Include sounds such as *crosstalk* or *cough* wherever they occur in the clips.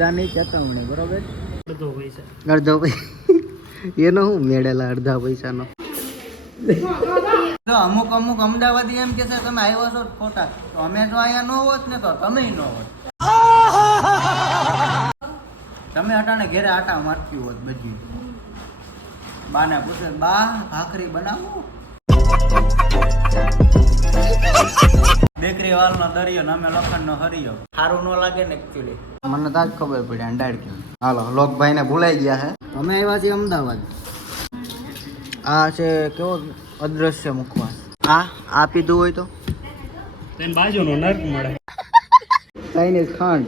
ચેતન નહીં બરોબર? બધો પૈસા. અડધો પૈસા. એનો હું મેળેલા અડધા પૈસાનો. તો અમુક અમુક અમદાવાદી એમ કે છે તમે આવ્યો છો ખોટા તો અમે જો અહીંયા ન હોત ને તો તમે ન હોત. તમે અટાણે ઘેરે આટા મારતી હોત બધી. બાને પૂછે બા ભાખરી બનાવો? બેકરી વાળનો દરિયો ને અમે લોખંડનો હરિયો. સારું ન લાગે ને એકચ્યુઅલી મને તો જ ખબર પડી અંડાડ કેવું હાલો લોકભાઈ ને ભૂલાઈ ગયા હે. અમે આવ્યા છીએ અમદાવાદ. આ છે કેવો અદ્રશ્ય મુખવાસ? આ આ પીધું હોય તો? તેને બાજુનો નર્ક મળે. ચાઇનીઝ ખાંડ.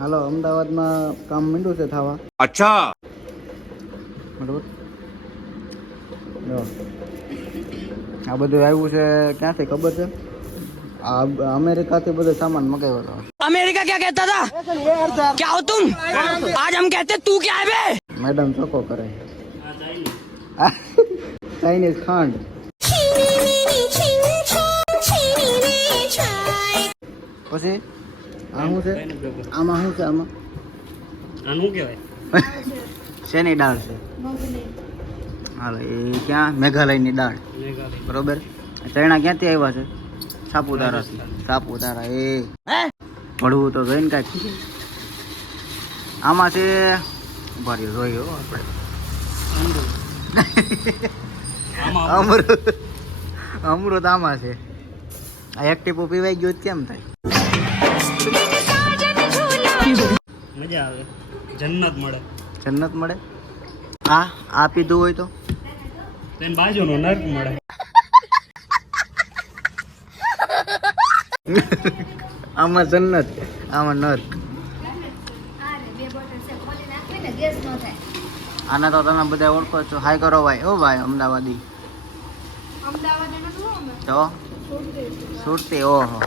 હાલો અમદાવાદમાં કામ મીંડું છે થવા? અચ્છા. બરોબર જો આ બધું આવ્યું છે ક્યાંથી ખબર છે આ અમેરિકાથી બધો સામાન મગાવ્યો હતો अमेरिका क्या कहता था क्या हो तुम आज हम कहते तू क्या है बे મેડમ ચોખ્ખો કરે આ ચાઇનીઝ ચાઇનીઝ ખાંડ પછી આ શું છે આમાં શું છે આમાં આનું કહેવાય શેની દાળ છે? હાલો એ ક્યાં? મેઘાલયની દાળ. બરોબર? ચણા ક્યાંથી આવ્યા છે? સાપુતારાથી. સાપુતારા એ. ભળવું તો જોઈને કાંઈક. આમાં છે ભર્યું રહ્યો હો આપણે. અમૃત. અમૃત આમાં છે. આ એક ટીપો પીવાઈ ગયું કેમ થાય? મજા આવે. જન્નત મળે. જન્નત મળે? આ આ પીધું હોય તો? તેને બાજુનો નર્ક મળે. આમાં જન્નત આમાં નર્ક. આના તો તમે બધા ઓળખો છો. હાય કરો ભાઈ. ઓ ભાઈ અમદાવાદી. તો? સુરતી ઓહો.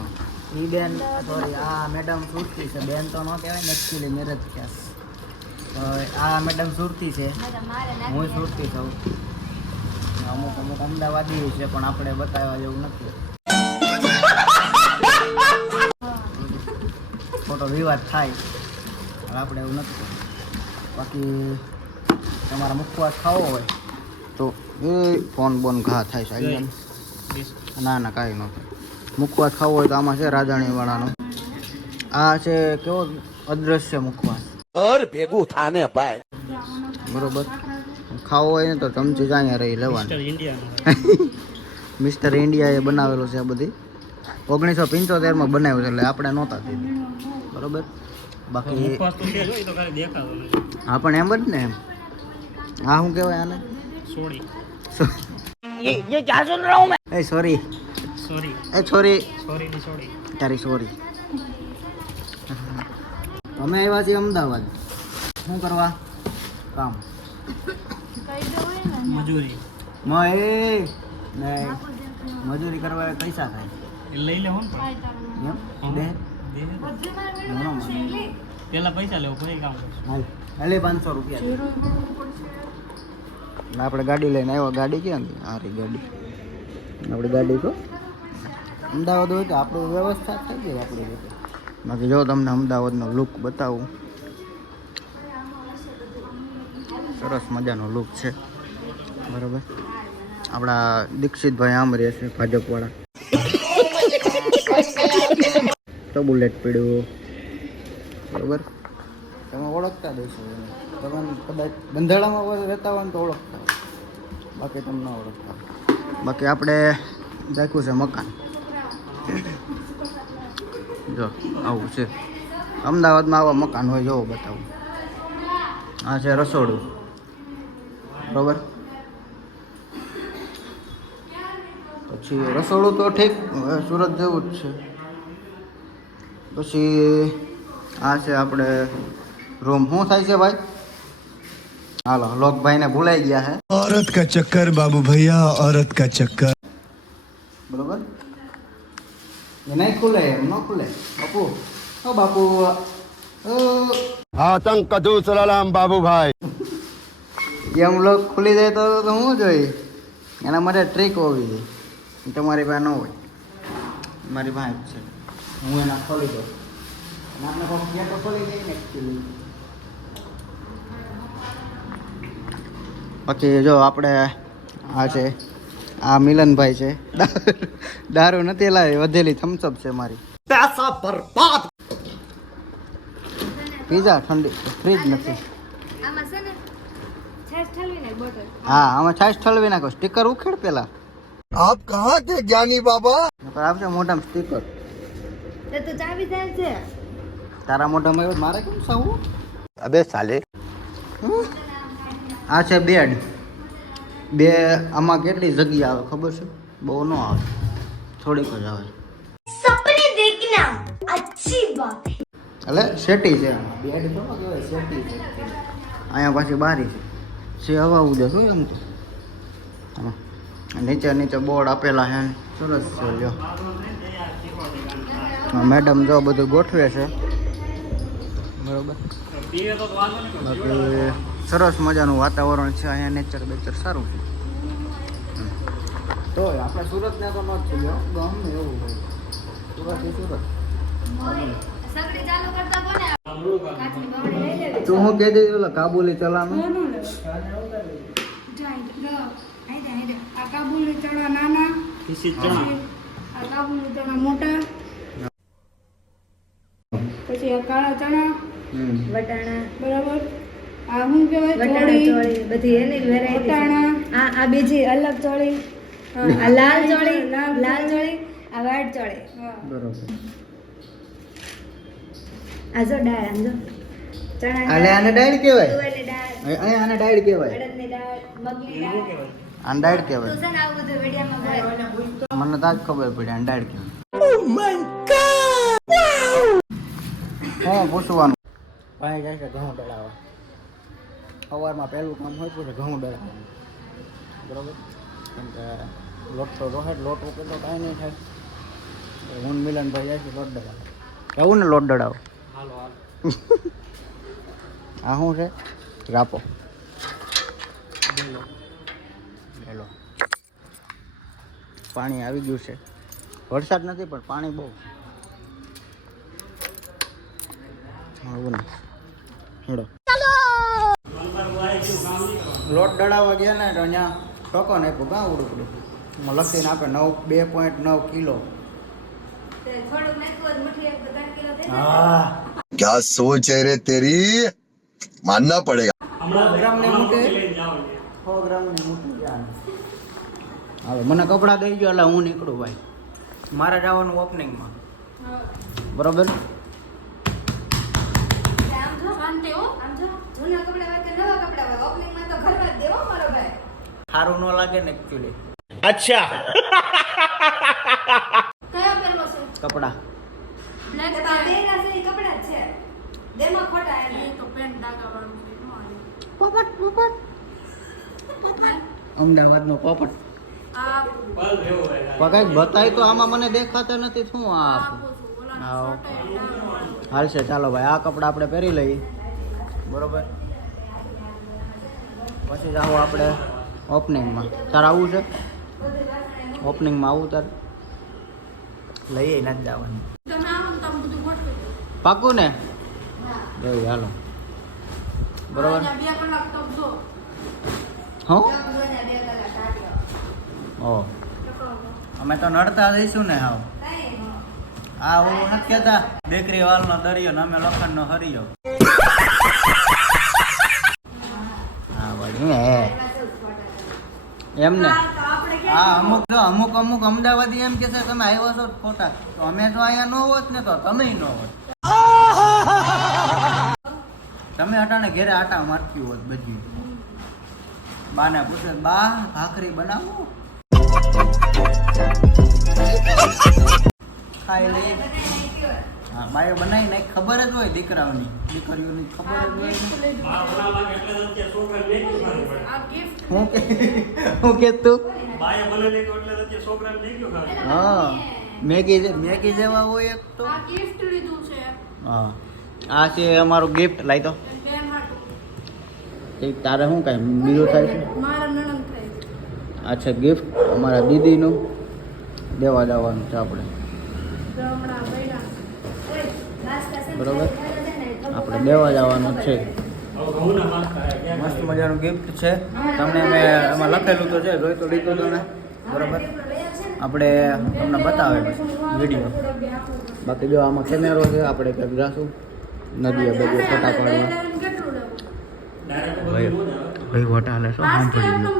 ઈ બેન સોરી આ મેડમ સુરતી છે. બેન તો ન કહેવાય ને એક્ચ્યુઅલી મેરેજ તો આ મેડમ સુરતી છે. હું સુરતી છું અમુક અમુક અમદાવાદી છે પણ આપણે બતાવવા જેવું નથી. ખોટો વિવાદ થાય. પણ આપણે એવું નથી. બાકી તમારા મુખવાસ ખાવો હોય તો એ ફોન બોન ઘા થાય છે ના ના કાંઈ ન થાય. મુખવાસ ખાવો હોય તો આમાં છે રાજાણીવાળાનો. આ છે કેવો અદ્રશ્ય મુખવાસ? ઘર ભેગું થાને ભાઈ. બરોબર. ખાવો હોય ને તો ચમચી કાંઈ રહી લેવાનું. મિસ્ટર ઇન્ડિયા એ બનાવેલું છે આ બધી. ઓગણીસો પંચોતેરમાં બનાવ્યું છે એટલે આપણે નહોતા બરોબર? બાકી હા પણ એમ જ ને એમ. હા શું કહેવાય આને? સોરી. એ સોરી સોરી એ સોરી સોરી તારી સોરી અમે આવ્યા છીએ અમદાવાદ. શું કરવા? કામ. મજૂરી. મ એ નહીં મજૂરી કરવા પૈસા થાય. એ લઈ લેવું ને એમ. પેલા પૈસા લેવો પછી કામ હાલ. હાલે પાંચસો રૂપિયા. આપણે ગાડી લઈને આવ્યો. ગાડી ક્યાં ગઈ? હારી ગાડી. આપણે ગાડી તો. અમદાવાદ હોય તો આપણું વ્યવસ્થા થઈ ગઈ આપણી રીતે. બાકી જો તમને અમદાવાદનો લુક બતાવું. સરસ મજાનો લુક છે. બરાબર? આપણા દીક્ષિતભાઈ આમ રહે છે ભાજપવાળા. તો બુલેટ પીડ્યું. બરાબર? તમે ઓળખતા દેશો તમે કદાચ બંધાળામાં રહેતા હોય ને તો ઓળખતા બાકી તમે ન ઓળખતા. બાકી આપણે રાખ્યું છે મકાન. જો આવું છે અમદાવાદમાં આવા મકાન હોય જોવો બતાવું આ છે રસોડું બરોબર પછી રસોડું તો ઠીક હવે સુરત જેવું જ છે પછી આ છે આપણે રૂમ શું થાય છે ભાઈ હાલો લોકભાઈને ભૂલાઈ ગયા હે औरत का चक्कर बाबू भैया औरत का चक्कर બરોબર એ નહીં ખુલે એમ ન ખુલે બાપુ ઓ બાપુ આતંક કધુ સલાલામ બાબુભાઈ એમ લોક ખુલી જાય તો હું જોઈએ એના માટે ટ્રીક હોવી જોઈએ તમારી પાસે ન હોય મારી પાસે છે હું એના ખોલી દઉં આપણે કોક તો ખોલી દઈએ ને એકચ્યુઅલી પછી જો આપણે આ છે આ મિલનભાઈ છે. દારૂ નથી લાવી વધેલી થમ્સઅપ છે મારી. પૈસા બરબાદ! પીઝા ઠંડી ફ્રીજ નથી. હા આમાં છાશ ઠલવી નાખો સ્ટીકર ઉખેડ પેલા. આપ કહા કે જ્ઞાની બાબા? આપશે મોઢામાં સ્ટીકર તો ચાવી જાય છે તારા મોઢામાં આવ્યો મારે કેમ સવું અબે સાલે. આ છે બેડ. બે આમાં કેટલી જગ્યા આવે ખબર છે? બહુ ન આવે. થોડીક જ આવે. સપને દેખના અચ્છી બાત એટલે શેટી છે બેડ તો કહેવાય? સેટી છે. અહીંયા પાછી બારી છે. છે હવા ઉડે શું એમ તો. નીચે નીચે બોર્ડ આપેલા છે. સરસ છે લ્યો. મેડમ જો બધું ગોઠવે છે. બરોબર. બાકી સરસ મજાનું વાતાવરણ છે અહીંયા નેચર બેચર સારું છે. તો આપણે સુરતને તો ન જ ગમે એવું હોય. સુરત એ સુરત. સગડી ચાલુ કરતા કોને કાચની બાવડી લઈ લેવી તું હું કહી દઈ ઓલા કાબુલી ચલાનું. કાબુલી ચણા નાના આ કાબુલી ચણા મોટા પછી આ કાળા ચણા વટાણા બરાબર? આ શું કહેવાય વટાણા ચોળી ચોળી બધી એની વેરાયટી આ આ બીજી અલગ ચોળી. આ લાલ ચોળી લાલ ચોળી આ વ્હાઈટ ચોળી. બરોબર. આ જો દાળ આમ જો. ચણા આને ડાયડ કહેવાય? તુવેરની દાળ અહીંયા આને ડાયડ કહેવાય? મગની દાળ આને કહેવાય. છે ને આવું બધું વિડીયામાં બોલે મને તો આજ ખબર પડી અંડાડ કહેવાય. હું પૂછવાનું? ભાઈ જાય છે ઘઉં દળાવવા સવારમાં પહેલું કામ હોય છે ઘઉં દળાવવાનું બરાબર? કેમ કે લોટ તો રોહે લોટ ઉપર તો કાંઈ નહીં થાય. એટલે હું મિલનભાઈ જાય છે લોટ દળાવવા એવું ને લોટ દળાવો? આ શું છે? રાપો. હેલો પાણી આવી ગયું છે. વરસાદ નથી પણ પાણી બહુ આવું ને. હેડો. લોટ દળાવવા ગયા ને તો અહીંયા ટોકો નાખ્યો ગા ઉડુકડું એમાં લખીને આપે નવ બે પોઈન્ટ નવ કિલો. હા. ક્યાં સોચ હે રે તેરી? માનના પડેગા. હમણાં ગ્રામ ને મોટે સો ગ્રામ ને મોટે હવે મને કપડાં દઈ ગયો એટલે હું નીકળું ભાઈ. મારે જવાનું ઓપનિંગમાં બરોબર? સારું ન લાગે ને એકચ્યુઅલી. કયા પહેરવો છે? કપડાં. બ્લેક તો છે એ કપડા જ છે. દેમાં ખોટા એ તો પેન્ટ ડાકાવાળું છે નો આવે. પોપટ પોપટ. અમદાવાદનો પોપટ. કંઈક બતાય તો આમાં મને દેખાતા નથી શું આ. હાલશે ચાલો ભાઈ આ કપડાં આપણે પહેરી લઈએ. બરોબર. પછી જાઓ આપણે. ઓપનિંગમાં તારે આવું છે? ઓપનિંગમાં આવું તાર. લઈએ નથી જવાનું. પાકું ને? ભાઈ હાલો. બરોબર? અહીંયા બે કલાક તો જો. હું? જોઈને બે કલાક કાઢ્યો. ઓ. અમે તો નડતા જઈશું ને હાવ. હા આ હું નથી કહેતા. બેકરી વાલનો દરિયો ને અમે લોખંડનો હરિયો. હા. ભાઈ હે પાછું જ ખોટા એમ ને હા, તો અમુક જો અમુક અમુક અમદાવાદી એમ કે છે તમે આવ્યો છો ખોટા. તો અમે જો અહીંયા ન હોત ને તો તમે ન હોત. તમે અટાણે ઘેરે આટા મારતી હોત બધી. બાને પૂછે બા ભાખરી બનાવો? ખાઈ લઈ હા બાયો બનાવી નાખી. ખબર જ હોય દીકરાઓની. દીકરીઓની ખબર જ હોય. હું કે હું કે તું? બાએ બનાવી તો એટલે તો છોકરાને મેગી ખાવી. હા. મેગી જે- મેગી જેવા હોય એક તો? આ ગિફ્ટ લીધું છે. હા. આ છે અમારું ગિફ્ટ લાઈ તો તારે શું કાંઈ? બીજું થાય છે? મારા નણંદ થાય આ ગિફ્ટ અમારા દીદીનું. દેવા જવાનું છે આપણે. બરોબર. આપણે. દેવા જવાનું છે. મસ્ત મજાનું ગિફ્ટ છે. તમને મેં એમાં લખેલું તો છે જોઈ તો લીધું તો ને બરોબર? આપણે તમને બતાવે વીડિયો બાકી જો આમાં કેમેરો છે આપણે કંઈક જાશું. નદીએ બધું ફોટા પાડવા. ભાઈ વોટા હાલે શું બાસ્કેટ પડી ગયું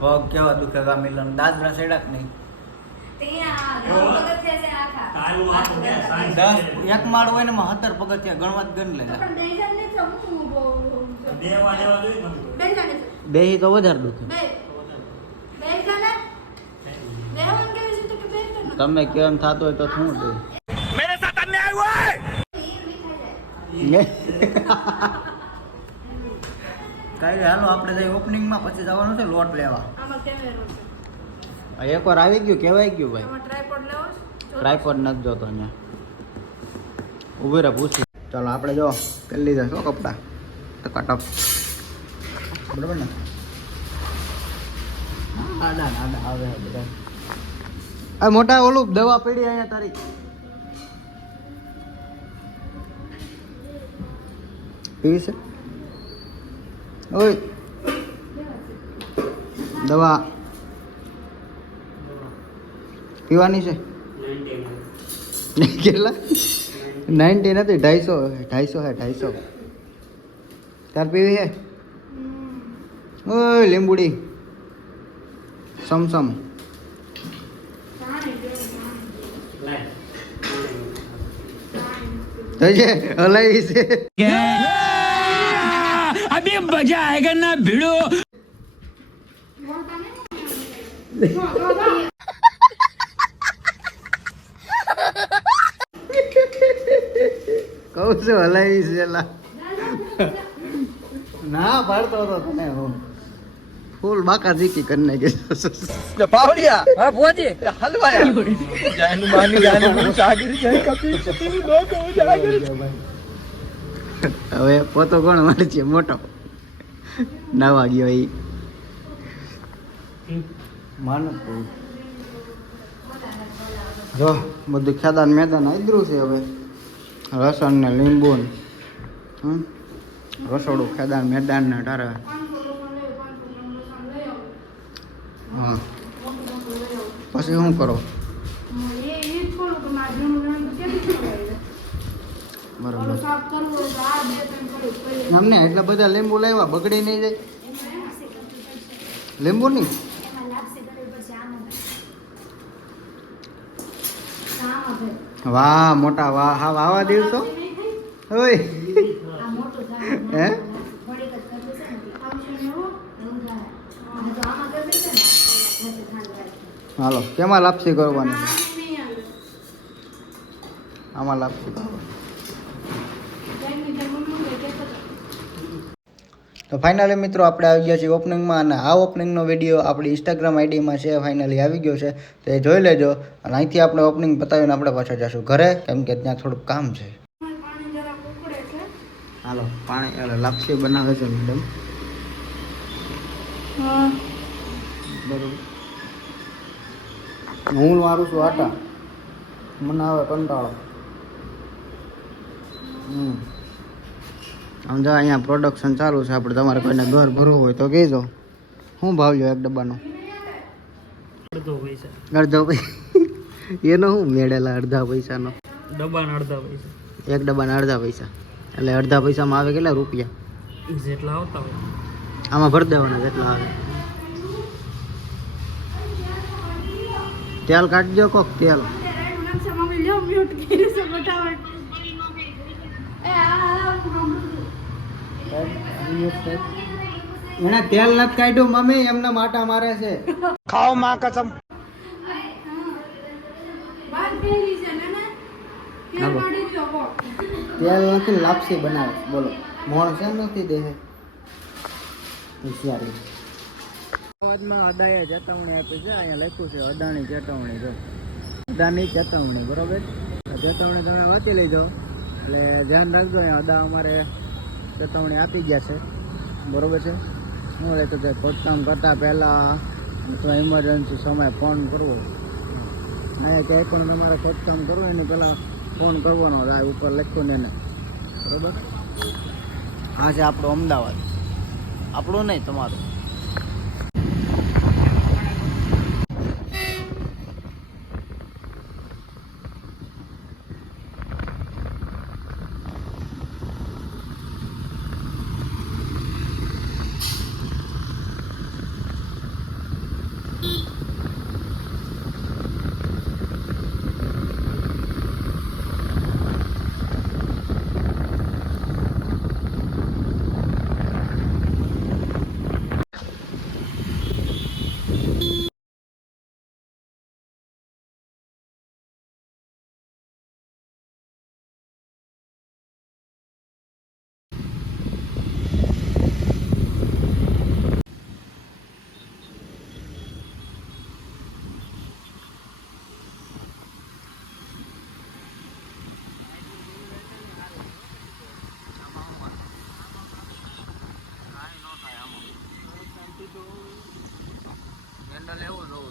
પગ કેવા દુખે કા મિલન? દાદરા સેડા નહીં? *laughs* એક માળ હોય ને એમાં સત્તર પગથિયા ગણવા ગણ લે બે તો વધારે દુખે તમે કેમ થતો હોય તો શું દે કાંઈ હાલો આપણે જઈ ઓપનિંગમાં પછી જવાનું છે, લોટ લેવા. આમાં કેમેરો છે. એકવાર આવી ગયું કહેવાય ગયું ભાઈ. ટ્રાયપોડ નથી જોતો અહીંયા. ઊભી રહે પૂછી. ચાલો આપણે જો પહેલી લીધા છો કપડા. ટકાટક બરાબર ને? આડા ને આડા આવે બધા. આ મોટા ઓલું દવા પડી અહીંયા તારી. પીવી છે? ઓય. દવા. પીવાની છે? કેટલા? નાઇન્ટી નથી ઢાઈસો ઢાઈસો હે ઢાઈસો. તાર પીવી હે? ઓય લીંબુડી. સમસમ. તજે હલાવી છે. અભી મજા આયેગા ના ભીડો. કહું છું હલાવી છે ના પાડતો હતો તને હું ફૂલ બાકા જીકી કરીને નાખી પાવડિયા હા ભોજી હલવાયા જાન માની જાન સાગર જય કપી કપી નો કહો જાગર હવે પોતો કોણ મળે છે મોટો ના વાગ્યો ઈ માનક જો બધું ખેદાન મેદાન આદરું છે હવે લસણ ને લીંબુ રસોડું ખેદાન મેદાન ને ટારે હા. પછી શું કરો? બરાબર. અમને એટલા બધા લીંબુ લાવ્યા, બગડી નહીં જાય? લીંબુ નહીં લાપસી વાહ, મોટા વાહ. હા, વાવા દિવસો ઓય. હે. હાલો, કેમાં લાપસી કરવાની? આમાં લાપસી કરવાની જઈને જે મમ્મી કે કહેતો હતો. તો ફાઇનલી મિત્રો આપણે આવી ગયા છીએ ઓપનિંગમાં અને આ ઓપનિંગનો વીડિયો આપણી ઇન્સ્ટાગ્રામ આઈડીમાં છે ફાઇનલી આવી ગયો છે. તો એ જોઈ લેજો અને અહીંથી આપણે ઓપનિંગ પતાવીને આપણે પાછા જશું ઘરે કેમ કે ત્યાં થોડુંક કામ છે. હાલો પાણી લાપસી બનાવે છે મેડમ હા. બરોબર. હું મારું છું આટા. મને આવે કંટાળો. હમ. આમ જો અહીંયા પ્રોડક્શન ચાલુ છે આપણે તમારે કોઈને ઘર ભરવું હોય તો કહેજો શું ભાવ લ્યો એક ડબ્બાનો અડધો પૈસા અડધો પૈસા એનો શું મેળેલા અડધા પૈસાનો ડબ્બાના અડધા પૈસા એક ડબ્બાના અડધા પૈસા એટલે અડધા પૈસામાં આવે કેટલા રૂપિયા જેટલા આવતા હોય આમાં ભરી દેવાના જેટલા આવે તેલ કાઢજો કોક તેલ મ્યુટ કર્યું છે એને તેલ નથી કાઢ્યું મમ્મી એમને માટા મારે છે. ખાઓ માં કસમ. તેલ નથી લાપસી બનાવે બોલો મોણ છે નથી દેહે? હોશિયારી. અમદાવાદમાં અદાએ ચેતવણી આપી છે અહીંયા લખ્યું છે અદાની ચેતવણી જો અદાની ચેતવણી બરોબર? ચેતવણી તમે વાંચી લેજો એટલે ધ્યાન રાખજો અદા અમારે ચેતવણી આપી ગયા છે. બરોબર છે? શું રહે તો કે ખોદકામ કરતાં પહેલાં અથવા ઇમરજન્સી સમયે ફોન કરવો. અહીંયા ક્યાંય પણ તમારે ખોદકામ કરવું હોય ને પહેલાં ફોન કરવાનો આ ઉપર લખ્યું ને એને. બરાબર? હા છે આપણું અમદાવાદ. આપણું નહીં, તમારું હેન્ડલ એવો જ હોવો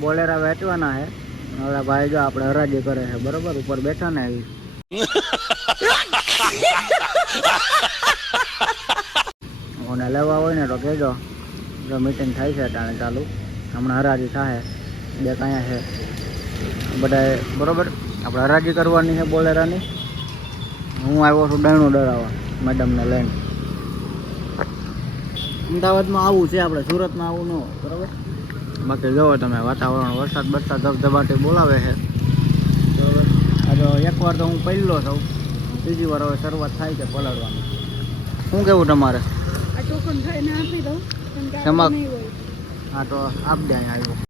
बोलेरा बैठवाना है। હવે ભાઈ જો આપણે હરાજી કરે છે, બરોબર? ઉપર બેઠા ને આવી. કોને લેવા હોય ને તો કહેજો. જો મીટિંગ થાય છે ટાણે ચાલુ. હમણાં હરાજી થાય બે કાંયા છે. બધાએ, બરોબર? આપણે હરાજી કરવાની છે બોલેરાની. હું આવ્યો છું ડણું ડરાવવા, મેડમને લઈને. અમદાવાદમાં આવું છે આપણે, સુરતમાં આવું ન બરોબર? બાકી જોવો તમે વાતાવરણ વરસાદ બરસાદ ધબધબાટી બોલાવે છે. બરોબર એકવાર તો હું પહેલો છું બીજી વાર હવે શરૂઆત થાય છે પલળવાની. શું કેવું તમારે? આ હા તો આપ દે આવ્યો.